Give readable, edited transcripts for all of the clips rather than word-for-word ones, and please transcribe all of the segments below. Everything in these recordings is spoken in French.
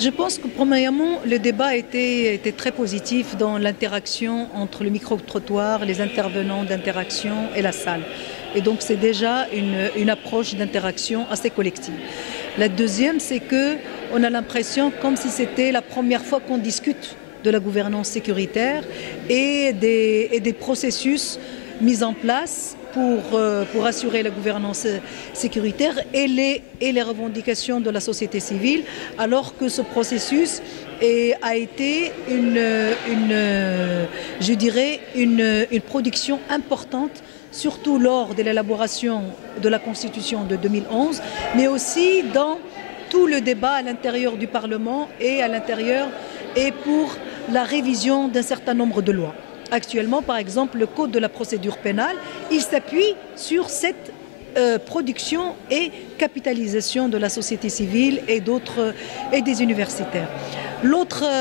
Je pense que premièrement, le débat était très positif dans l'interaction entre le micro-trottoir, les intervenants d'interaction et la salle. Et donc c'est déjà une approche d'interaction assez collective. La deuxième, c'est qu'on a l'impression comme si c'était la première fois qu'on discute de la gouvernance sécuritaire et des processus mis en place pour assurer la gouvernance sécuritaire et les revendications de la société civile, alors que ce processus a été je dirais une production importante, surtout lors de l'élaboration de la Constitution de 2011, mais aussi dans tout le débat à l'intérieur du Parlement et pour la révision d'un certain nombre de lois. Actuellement, par exemple, le Code de la procédure pénale, il s'appuie sur cette production et capitalisation de la société civile et des universitaires. L'autre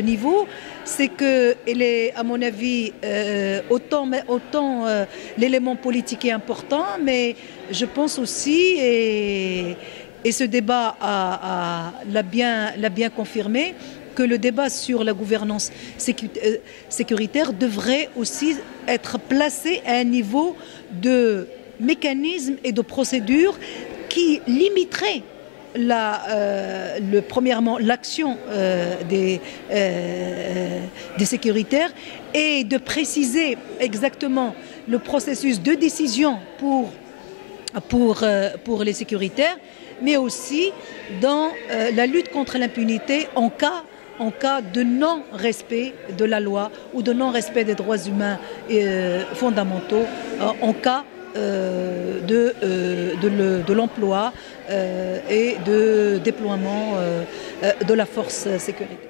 niveau, c'est que, à mon avis, autant l'élément politique est important, mais je pense aussi, et ce débat l'a bien confirmé, que le débat sur la gouvernance sécuritaire devrait aussi être placé à un niveau de mécanismes et de procédures qui limiterait premièrement l'action des sécuritaires et de préciser exactement le processus de décision pour les sécuritaires, mais aussi dans la lutte contre l'impunité en cas de non-respect de la loi ou de non-respect des droits humains fondamentaux, en cas de l'emploi et de déploiement de la force sécuritaire.